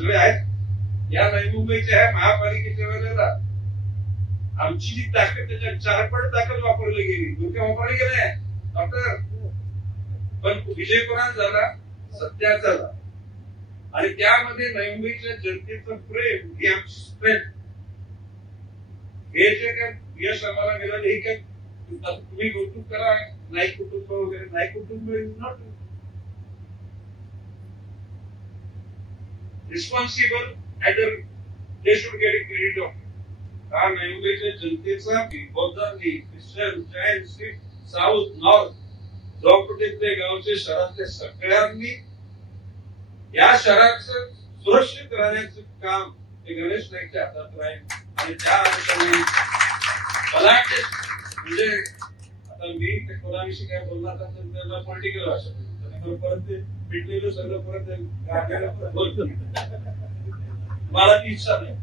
सगळे आहेत. या नवी मुंबईच्या ह्या महापालिकेच्या वेळेला आमची जी ताकद त्याच्या 4 पट ताकद वापरली गेली. डोक्या वापरली गेले डॉक्टर. पण विजय कोणाचा झाला? सत्याचा झाला. आणि त्यामध्ये नवी मुंबईच्या जनतेचं प्रेम ही आमची स्ट्रेंथ. हे जे काय यश आम्हाला मिळालं हे काय तुम्ही कौतुक करा, नाही कुटुंब वगैरे, नाही कुटुंब is not responsible adder, they should get credit of. हा नवी मुंबईच्या जनतेचा बौद्धांनी, ख्रिश्चन, जैन, शीख, साऊथ, नॉर्थ, झोपडपट्टीतले गावचे, शहरातले सगळ्यांनी या शहराचं सुरक्षित राहण्याचं काम हे गणेश नाईकच्या हातात राहील. आणि त्या अनुषंगाने मला म्हणजे आता मी कोणाविषयी काय बोलणार तर त्यांना पॉलिटिकल भाषा परत ते पिटलेलं सगळं परत बोलतो. मला ती इच्छा नाही.